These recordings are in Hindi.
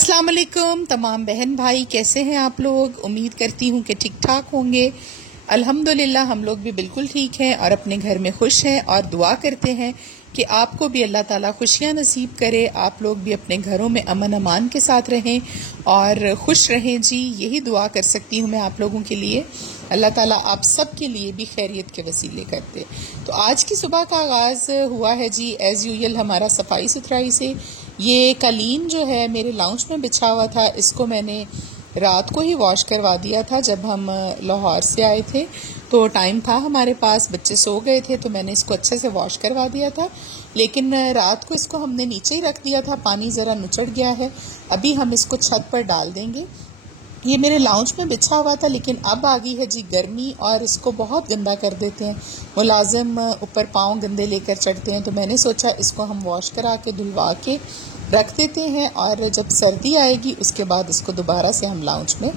अस्सलाम वालेकुम तमाम बहन भाई, कैसे हैं आप लोग। उम्मीद करती हूँ कि ठीक ठाक होंगे। अल्हम्दुलिल्लाह हम लोग भी बिल्कुल ठीक हैं और अपने घर में खुश हैं और दुआ करते हैं कि आपको भी अल्लाह ताला खुशियाँ नसीब करे, आप लोग भी अपने घरों में अमन अमान के साथ रहें और खुश रहें। जी यही दुआ कर सकती हूँ मैं आप लोगों के लिए। अल्लाह ताला आप सब के लिए भी खैरियत के वसीले करते। तो आज की सुबह का आगाज़ हुआ है जी एज़ यूजुअल हमारा सफाई सुथराई से। ये कालीन जो है मेरे लाउंज में बिछा हुआ था, इसको मैंने रात को ही वॉश करवा दिया था। जब हम लाहौर से आए थे तो टाइम था हमारे पास, बच्चे सो गए थे, तो मैंने इसको अच्छे से वॉश करवा दिया था। लेकिन रात को इसको हमने नीचे ही रख दिया था, पानी ज़रा नुचड़ गया है। अभी हम इसको छत पर डाल देंगे। ये मेरे लाउंज में बिछा हुआ था, लेकिन अब आ गई है जी गर्मी और इसको बहुत गंदा कर देते हैं। मुलाजिम ऊपर पाँव गंदे लेकर चढ़ते हैं, तो मैंने सोचा इसको हम वॉश करा के धुलवा के रख देते हैं और जब सर्दी आएगी उसके बाद इसको दोबारा से हम लाउंज में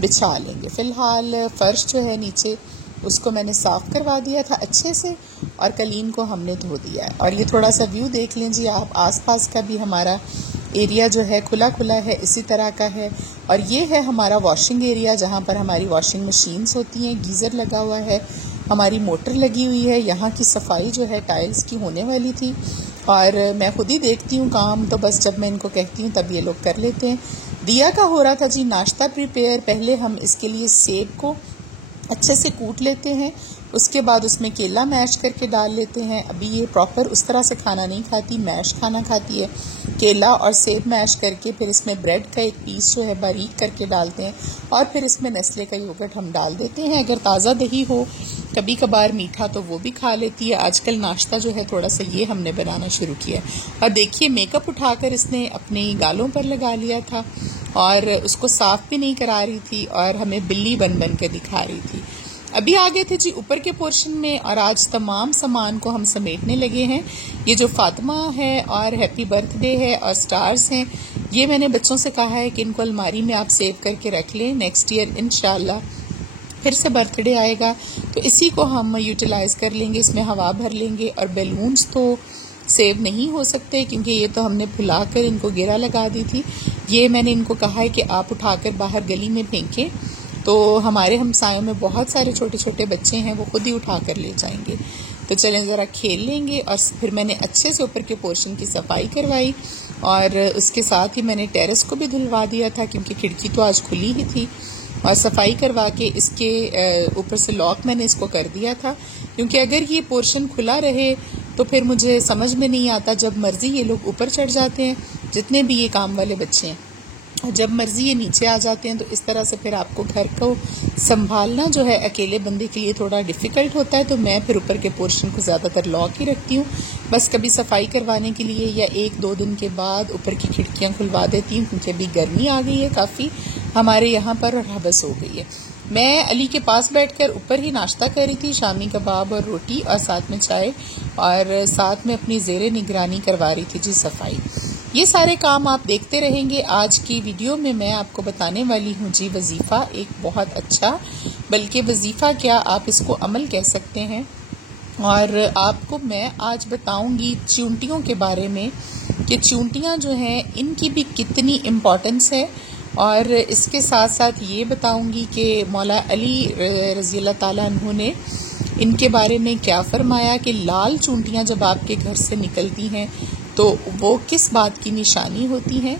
बिछा लेंगे। फ़िलहाल फ़र्श जो है नीचे उसको मैंने साफ़ करवा दिया था अच्छे से और कलीन को हमने धो दिया है। और ये थोड़ा सा व्यू देख लें जी आप, आसपास का भी हमारा एरिया जो है खुला खुला है, इसी तरह का है। और ये है हमारा वॉशिंग एरिया जहाँ पर हमारी वॉशिंग मशीन्स होती हैं, गीज़र लगा हुआ है, हमारी मोटर लगी हुई है। यहाँ की सफाई जो है टाइल्स की होने वाली थी और मैं खुद ही देखती हूँ काम, तो बस जब मैं इनको कहती हूँ तब ये लोग कर लेते हैं। दिया का हो रहा था जी नाश्ता प्रिपेयर। पहले हम इसके लिए सेब को अच्छे से कूट लेते हैं, उसके बाद उसमें केला मैश करके डाल लेते हैं। अभी ये प्रॉपर उस तरह से खाना नहीं खाती, मैश खाना खाती है। केला और सेब मैश करके फिर इसमें ब्रेड का एक पीस जो है बारीक करके डालते हैं और फिर इसमें नेस्ले का योगर्ट हम डाल देते हैं। अगर ताज़ा दही हो, कभी कभार मीठा, तो वो भी खा लेती है। आजकल नाश्ता जो है थोड़ा सा ये हमने बनाना शुरू किया। और देखिए मेकअप उठाकर इसने अपने गालों पर लगा लिया था और उसको साफ़ भी नहीं करा रही थी और हमें बिल्ली बन बन के दिखा रही थी। अभी आ गए थे जी ऊपर के पोर्शन में और आज तमाम सामान को हम समेटने लगे हैं। ये जो फातिमा है और हैप्पी बर्थडे है और स्टार्स हैं, ये मैंने बच्चों से कहा है कि इनको अलमारी में आप सेव करके रख लें। नेक्स्ट ईयर इंशाल्लाह फिर से बर्थडे आएगा तो इसी को हम यूटिलाइज़ कर लेंगे, इसमें हवा भर लेंगे। और बैलून्स तो सेव नहीं हो सकते क्योंकि ये तो हमने फुला कर इनको घेरा लगा दी थी। ये मैंने इनको कहा है कि आप उठाकर बाहर गली में फेंकें, तो हमारे हमसायों में बहुत सारे छोटे छोटे बच्चे हैं, वो खुद ही उठा कर ले जाएंगे। तो चलें ज़रा खेल लेंगे। और फिर मैंने अच्छे से ऊपर के पोर्शन की सफाई करवाई और उसके साथ ही मैंने टेरेस को भी धुलवा दिया था क्योंकि खिड़की तो आज खुली ही थी। और सफाई करवा के इसके ऊपर से लॉक मैंने इसको कर दिया था क्योंकि अगर ये पोर्शन खुला रहे तो फिर मुझे समझ में नहीं आता, जब मर्ज़ी ये लोग ऊपर चढ़ जाते हैं, जितने भी ये काम वाले बच्चे हैं, जब मर्ज़ी ये नीचे आ जाते हैं। तो इस तरह से फिर आपको घर को संभालना जो है अकेले बंदे के लिए थोड़ा डिफ़िकल्ट होता है। तो मैं फिर ऊपर के पोर्शन को ज़्यादातर लॉक ही रखती हूँ, बस कभी सफाई करवाने के लिए या 1-2 दिन के बाद ऊपर की खिड़कियाँ खुलवा देती हूँ क्योंकि अभी गर्मी आ गई है काफ़ी हमारे यहाँ पर और हबस हो गई है। मैं अली के पास बैठकर ऊपर ही नाश्ता कर रही थी, शामी कबाब और रोटी और साथ में चाय, और साथ में अपनी ज़ेरे निगरानी करवा रही थी जी सफाई। ये सारे काम आप देखते रहेंगे। आज की वीडियो में मैं आपको बताने वाली हूँ जी वजीफ़ा, एक बहुत अच्छा, बल्कि वजीफ़ा क्या आप इसको अमल कह सकते हैं। और आपको मैं आज बताऊंगी चूंटियों के बारे में कि चूंटियाँ जो हैं इनकी भी कितनी इम्पोर्टेंस है। और इसके साथ साथ ये बताऊंगी कि मौला अली रज़ी अल्लाह ताला अन्हु ने इनके बारे में क्या फरमाया कि लाल चूंटियाँ जब आपके घर से निकलती हैं तो वो किस बात की निशानी होती हैं।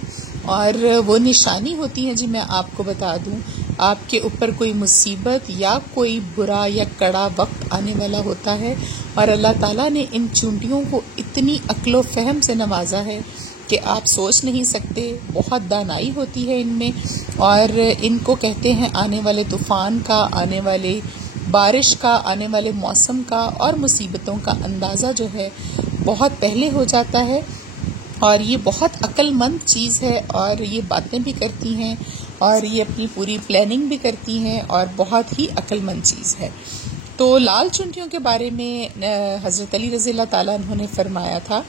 और वो निशानी होती है जी, मैं आपको बता दूं, आपके ऊपर कोई मुसीबत या कोई बुरा या कड़ा वक्त आने वाला होता है और अल्लाह ताला ने इन चूंटियों को इतनी अक्लो फहम से नवाजा है कि आप सोच नहीं सकते। बहुत दानाई होती है इनमें और इनको कहते हैं आने वाले तूफ़ान का, आने वाले बारिश का, आने वाले मौसम का और मुसीबतों का अंदाज़ा जो है बहुत पहले हो जाता है। और ये बहुत अक्लमंद चीज़ है और ये बातें भी करती हैं और ये अपनी पूरी प्लानिंग भी करती हैं और बहुत ही अक्लमंद चीज़ है। तो लाल चूंटियों के बारे में हज़रत अली रज़ी अल्लाह ताला उन्होंने फरमाया था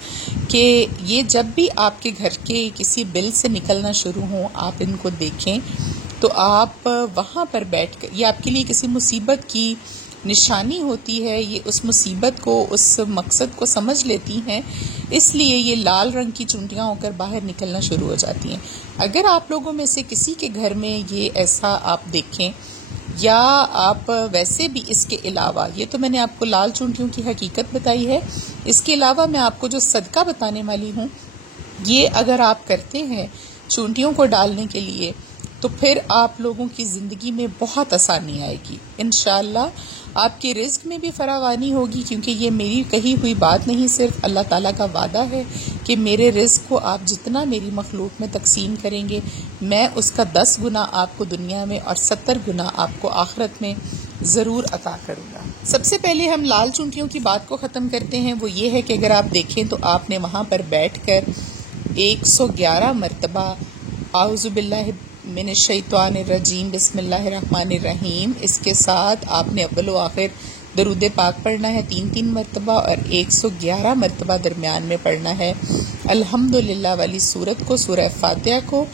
कि ये जब भी आपके घर के किसी बिल से निकलना शुरू हों, आप इनको देखें तो आप वहाँ पर बैठ कर, ये आपके लिए किसी मुसीबत की निशानी होती है। ये उस मुसीबत को, उस मकसद को समझ लेती हैं इसलिए ये लाल रंग की चूंटियाँ होकर बाहर निकलना शुरू हो जाती हैं। अगर आप लोगों में से किसी के घर में ये ऐसा आप देखें, या आप वैसे भी इसके अलावा, ये तो मैंने आपको लाल चूंटियों की हकीकत बताई है, इसके अलावा मैं आपको जो सदका बताने वाली हूँ, ये अगर आप करते हैं चूंटियों को डालने के लिए, तो फिर आप लोगों की ज़िंदगी में बहुत आसानी आएगी। इंशाअल्लाह आपके रिज़्क में भी फरावानी होगी, क्योंकि ये मेरी कही हुई बात नहीं, सिर्फ अल्लाह ताला का वादा है कि मेरे रिज़्क को आप जितना मेरी मखलूक में तकसीम करेंगे, मैं उसका 10 गुना आपको दुनिया में और 70 गुना आपको आखिरत में ज़रूर अता करूँगा। सबसे पहले हम लाल चूंटियों की बात को ख़त्म करते हैं। वो ये है कि अगर आप देखें तो आपने वहाँ पर बैठ कर 111 मरतबा आउज़ुबिल्लाहि मिनश्शैतानिर्रजीम बिस्मिल्लाहिर्रहमानिर्रहीम, इसके साथ आपने अव्वल व आखिर दरूद पाक पढ़ना है 3-3 मरतबा, और 111 मरतबा दरमियान में पढ़ना है अल्हम्दुलिल्लाह वाली सूरत को, सूरह फातिहा को,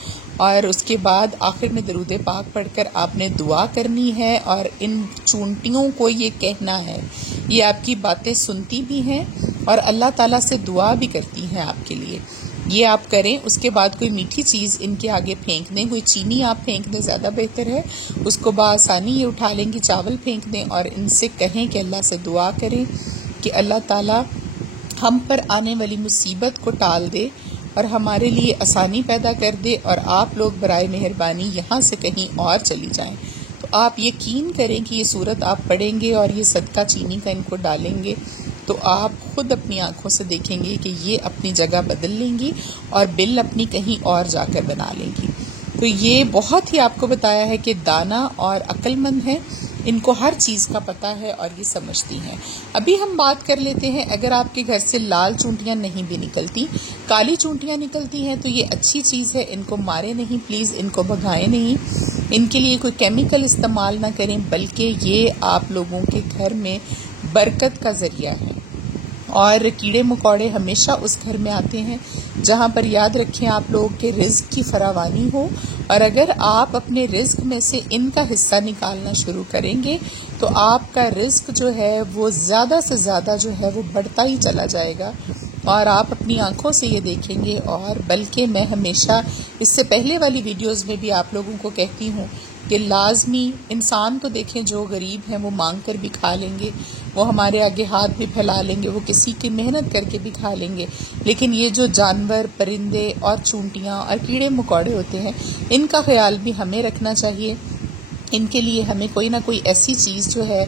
और उसके बाद आखिर में दरूद पाक पढ़कर आपने दुआ करनी है। और इन चूंटियों को ये कहना है, ये आपकी बातें सुनती भी हैं और अल्लाह ताला से दुआ भी करती हैं आपके लिए। ये आप करें। उसके बाद कोई मीठी चीज़ इनके आगे फेंक दें, कोई चीनी आप फेंक दें, ज़्यादा बेहतर है। उसको बआसानी ये उठा लेंगी, चावल फेंक दें और इनसे कहें कि अल्लाह से दुआ करें कि अल्लाह ताला हम पर आने वाली मुसीबत को टाल दे और हमारे लिए आसानी पैदा कर दे, और आप लोग बराए मेहरबानी यहाँ से कहीं और चली जाएं। तो आप यकीन करें कि ये सूरत आप पढ़ेंगे और ये सदका चीनी का इनको डालेंगे, तो आप खुद अपनी आंखों से देखेंगे कि ये अपनी जगह बदल लेंगी और बिल अपनी कहीं और जाकर बना लेंगी। तो ये बहुत ही आपको बताया है कि दाना और अक्लमंद हैं, इनको हर चीज़ का पता है और ये समझती हैं। अभी हम बात कर लेते हैं, अगर आपके घर से लाल चूंटियाँ नहीं भी निकलती, काली चूंटियाँ निकलती हैं, तो ये अच्छी चीज़ है, इनको मारे नहीं प्लीज़, इनको भगाएं नहीं, इनके लिए कोई केमिकल इस्तेमाल ना करें, बल्कि ये आप लोगों के घर में बरकत का ज़रिया है। और कीड़े मकोड़े हमेशा उस घर में आते हैं जहाँ पर, याद रखें आप लोग, के रिज़्क की फरावानी हो, और अगर आप अपने रिज़्क में से इनका हिस्सा निकालना शुरू करेंगे तो आपका रिज़्क जो है वो ज़्यादा से ज़्यादा जो है वो बढ़ता ही चला जाएगा और आप अपनी आंखों से ये देखेंगे। और बल्कि मैं हमेशा इससे पहले वाली वीडियोस में भी आप लोगों को कहती हूँ कि लाजमी इंसान तो देखें, जो गरीब हैं वो मांग कर भी खा लेंगे, वो हमारे आगे हाथ भी फैला लेंगे, वो किसी की मेहनत करके भी खा लेंगे, लेकिन ये जो जानवर, परिंदे और चूंटियाँ और कीड़े मकोड़े होते हैं, इनका ख्याल भी हमें रखना चाहिए। इनके लिए हमें कोई ना कोई ऐसी चीज़ जो है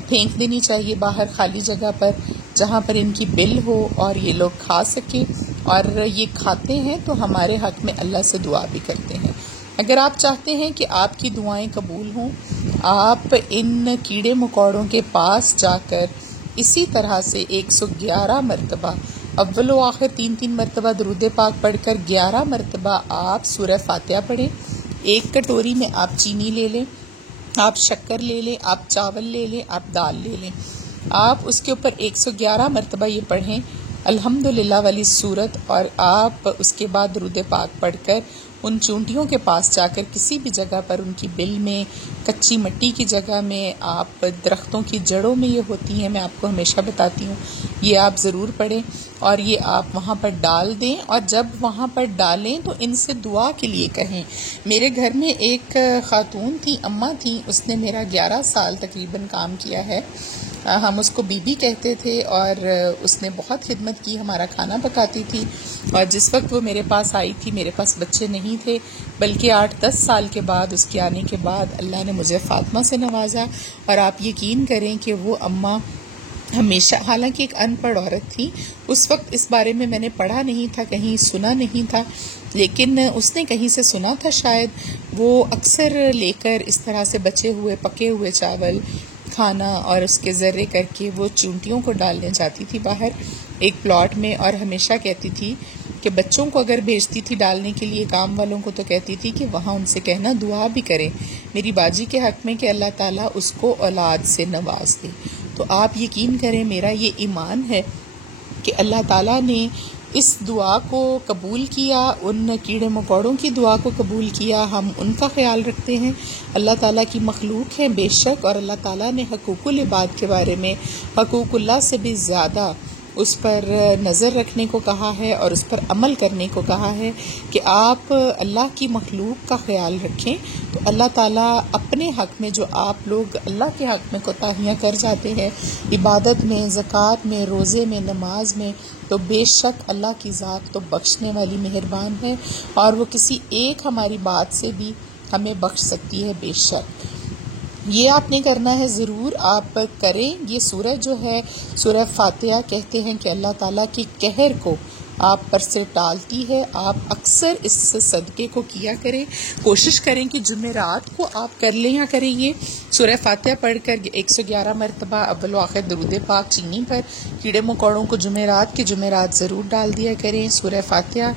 फेंक देनी चाहिए बाहर खाली जगह पर, जहाँ पर इनकी बिल हो और ये लोग खा सकें, और ये खाते हैं तो हमारे हक़ में अल्लाह से दुआ भी करते हैं। अगर आप चाहते हैं कि आपकी दुआएं कबूल हों, आप इन कीड़े मकोड़ों के पास जाकर इसी तरह से 111 मरतबा अव्वल व आखिर 3-3 मरतबा दरूद पाक पढ़कर 11 मरतबा आप सूरह फातिहा पढ़ें। एक कटोरी में आप चीनी ले लें, आप शक्कर ले लें, आप चावल ले लें, आप दाल ले लें, आप उसके ऊपर 111 मरतबा ये पढ़ें अल्हम्दुलिल्लाह वाली सूरत, और आप उसके बाद दरूद पाक पढ़कर उन चूंटियों के पास जाकर किसी भी जगह पर, उनकी बिल में, कच्ची मिट्टी की जगह में, आप दरख्तों की जड़ों में ये होती हैं, मैं आपको हमेशा बताती हूँ, ये आप ज़रूर पढ़ें और ये आप वहाँ पर डाल दें। और जब वहाँ पर डालें तो इनसे दुआ के लिए कहें। मेरे घर में एक ख़ातून थी, अम्मा थी, उसने मेरा 11 साल तकरीबन काम किया है, हम उसको बीबी कहते थे, और उसने बहुत खिदमत की, हमारा खाना पकाती थी। और जिस वक्त वो मेरे पास आई थी, मेरे पास बच्चे नहीं थे, बल्कि 8-10 साल के बाद, उसके आने के बाद अल्लाह ने मुझे फ़ातिमा से नवाजा। और आप यकीन करें कि वो अम्मा हमेशा, हालांकि एक अनपढ़ औरत थी, उस वक्त इस बारे में मैंने पढ़ा नहीं था, कहीं सुना नहीं था, लेकिन उसने कहीं से सुना था शायद। वो अक्सर लेकर इस तरह से बचे हुए पके हुए चावल, खाना और उसके ज़र्रे करके वो चूंटियों को डालने जाती थी बाहर एक प्लॉट में, और हमेशा कहती थी कि बच्चों को अगर भेजती थी डालने के लिए, काम वालों को, तो कहती थी कि वहाँ उनसे कहना दुआ भी करें मेरी बाजी के हक़ में कि अल्लाह ताला उसको औलाद से नवाज दे। तो आप यकीन करें, मेरा ये ईमान है कि अल्लाह ताला ने इस दुआ को कबूल किया, उन कीड़े मकोड़ों की दुआ को कबूल किया। हम उनका ख्याल रखते हैं, अल्लाह ताला की मखलूक है बेशक, और अल्लाह ताला ने हकूकुल इबाद के बारे में हकूकुल्लाह से भी ज़्यादा उस पर नज़र रखने को कहा है और उस पर अमल करने को कहा है कि आप अल्लाह की मखलूक का ख्याल रखें। तो अल्लाह ताला अपने हक़ में जो आप लोग अल्लाह के हक़ में कोताहियाँ कर जाते हैं इबादत में, ज़कात में, रोज़े में, नमाज में, तो बेशक अल्लाह की ज़ात तो बख्शने वाली मेहरबान है और वो किसी एक हमारी बात से भी हमें बख्श सकती है बेशक। ये आपने करना है, ज़रूर आप करें। ये सूरह जो है सूरह फातिहा कहते हैं कि अल्लाह ताला की कहर को आप पर से टालती है। आप अक्सर इस सदक़े को किया करें, कोशिश करें कि जुमेरात को आप कर लें या करें। ये सूरह फातिहा पढ़कर 111 मरतबा अव्वल व आखिर दरूद पाक चीनी पर कीड़े मकोड़ों को जुमेरात के जुमेरात ज़रूर डाल दिया करें। सूरह फातिहा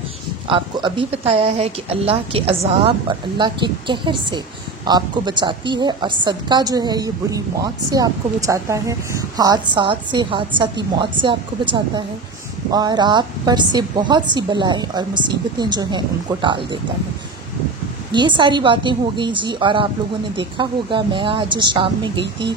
आपको अभी बताया है कि अल्लाह के अज़ाब और अल्लाह के कहर से आपको बचाती है और सदका जो है ये बुरी मौत से आपको बचाता है, हादसाती मौत से आपको बचाता है और आप पर से बहुत सी बलाएं और मुसीबतें जो हैं उनको टाल देता है। ये सारी बातें हो गई जी। और आप लोगों ने देखा होगा, मैं आज शाम में गई थी,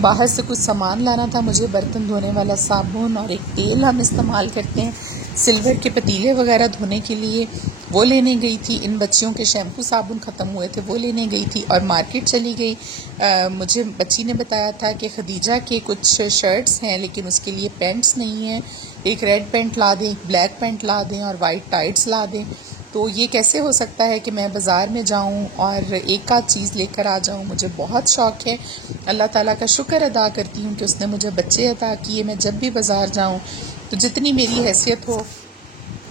बाहर से कुछ सामान लाना था मुझे, बर्तन धोने वाला साबुन और एक तेल हम इस्तेमाल करते हैं सिल्वर के पतीले वगैरह धोने के लिए, वो लेने गई थी। इन बच्चियों के शैम्पू साबुन ख़त्म हुए थे, वो लेने गई थी और मार्केट चली गई। मुझे बच्ची ने बताया था कि खदीजा के कुछ शर्ट्स हैं लेकिन उसके लिए पैंट्स नहीं हैं, एक रेड पैंट ला दें, एक ब्लैक पैंट ला दें और वाइट टाइट्स ला दें। तो ये कैसे हो सकता है कि मैं बाज़ार में जाऊं और एक आध चीज़ लेकर आ जाऊं। मुझे बहुत शौक़ है, अल्लाह ताला का शुक्र अदा करती हूँ कि उसने मुझे बच्चे अता किए। मैं जब भी बाज़ार जाऊं तो जितनी मेरी हैसियत हो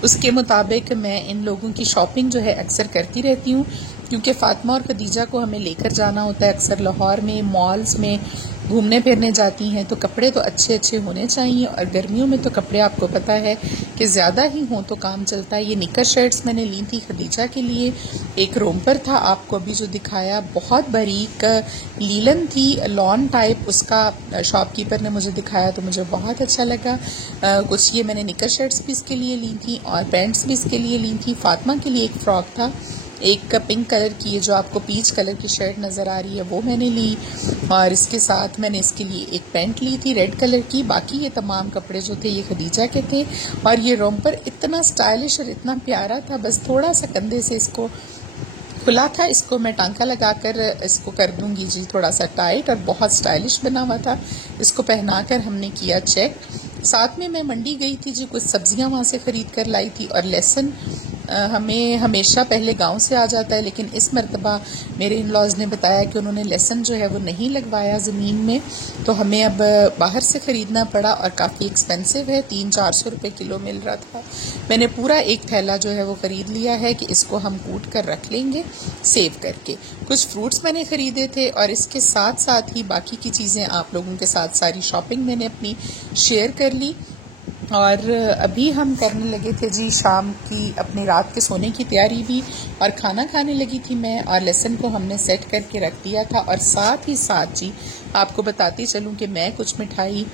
उसके मुताबिक मैं इन लोगों की शॉपिंग जो है अक्सर करती रहती हूँ, क्योंकि फ़ातिमा और खदीजा को हमें लेकर जाना होता है। अक्सर लाहौर में मॉल्स में घूमने फिरने जाती हैं तो कपड़े तो अच्छे अच्छे होने चाहिए और गर्मियों में तो कपड़े आपको पता है कि ज़्यादा ही हों तो काम चलता है। ये निकर शर्ट्स मैंने ली थी खदीजा के लिए, एक रोम्पर था आपको अभी जो दिखाया, बहुत बारीक लीलन थी, लॉन टाइप, उसका शॉपकीपर ने मुझे दिखाया तो मुझे बहुत अच्छा लगा। कुछ ये मैंने निकर शर्ट्स भी इसके लिए ली थी और पैंट्स भी इसके लिए ली थी। फ़ातिमा के लिए एक फ़्रॉक था, एक पिंक कलर की, जो आपको पीच कलर की शर्ट नज़र आ रही है वो मैंने ली और इसके साथ मैंने इसके लिए एक पैंट ली थी रेड कलर की। बाकी ये तमाम कपड़े जो थे ये खदीजा के थे और ये रोम्पर इतना स्टाइलिश और इतना प्यारा था, बस थोड़ा सा कंधे से इसको खुला था, इसको मैं टांका लगाकर इसको कर दूंगी जी थोड़ा सा टाइट, और बहुत स्टाइलिश बना हुआ था। इसको पहनाकर हमने किया चेक। साथ में मैं मंडी गई थी जी, कुछ सब्जियां वहाँ से ख़रीद कर लाई थी और लहसुन हमें हमेशा पहले गांव से आ जाता है, लेकिन इस मरतबा मेरे इन लॉज ने बताया कि उन्होंने लहसुन जो है वो नहीं लगवाया ज़मीन में, तो हमें अब बाहर से ख़रीदना पड़ा और काफ़ी एक्सपेंसिव है, 300-400 रुपये किलो मिल रहा था। मैंने पूरा एक थैला जो है वो ख़रीद लिया है कि इसको हम कूट कर रख लेंगे सेव करके। कुछ फ्रूट्स मैंने ख़रीदे थे और इसके साथ साथ ही बाकी की चीज़ें आप लोगों के साथ सारी शॉपिंग मैंने अपनी शेयर कर ली। और अभी हम करने लगे थे जी शाम की अपनी रात के सोने की तैयारी भी, और खाना खाने लगी थी मैं, और लहसुन को हमने सेट करके रख दिया था। और साथ ही साथ जी आपको बताती चलूँ कि मैं कुछ मिठाई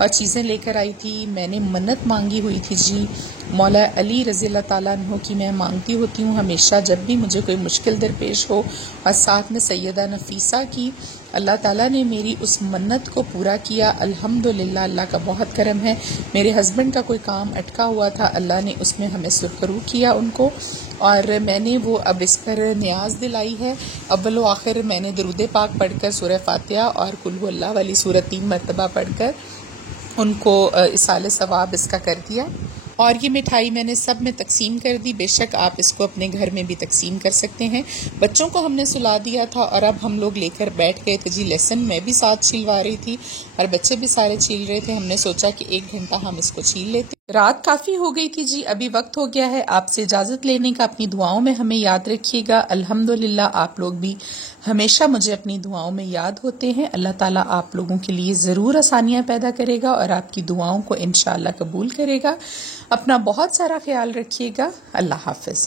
और चीज़ें लेकर आई थी। मैंने मन्नत मांगी हुई थी जी मौला अली रज़ी अल्लाह ताला अन्हु की, मैं मांगती होती हूँ हमेशा जब भी मुझे कोई मुश्किल दरपेश हो, और साथ में सैयदा नफीसा की। अल्लाह ताला ने मेरी उस मन्नत को पूरा किया अल्हम्दुलिल्लाह, अल्लाह का बहुत करम है। मेरे हस्बैंड का कोई काम अटका हुआ था, अल्लाह ने उसमें हमें सुरखरू किया उनको, और मैंने वो अब इस पर न्याज दिलाई है। अव्वल व आखिर मैंने दरूद पाक पढ़कर सूरह फातिहा और कुल हु अल्लाह वाली सूरत 3 मरतबा पढ़कर उनको इसाले सवाब इसका कर दिया। और ये मिठाई मैंने सब में तकसीम कर दी। बेशक आप इसको अपने घर में भी तकसीम कर सकते हैं। बच्चों को हमने सुला दिया था और अब हम लोग लेकर बैठ गए थे जी लहसुन। मैं भी साथ छीलवा रही थी और बच्चे भी सारे छील रहे थे। हमने सोचा कि 1 घंटा हम इसको छील लेते। रात काफ़ी हो गई थी जी, अभी वक्त हो गया है आपसे इजाज़त लेने का। अपनी दुआओं में हमें याद रखिएगा। अल्हम्दुलिल्लाह आप लोग भी हमेशा मुझे अपनी दुआओं में याद होते हैं। अल्लाह ताला आप लोगों के लिए ज़रूर आसानियाँ पैदा करेगा और आपकी दुआओं को इंशाअल्लाह कबूल करेगा। अपना बहुत सारा ख्याल रखिएगा। अल्लाह हाफ़िज़।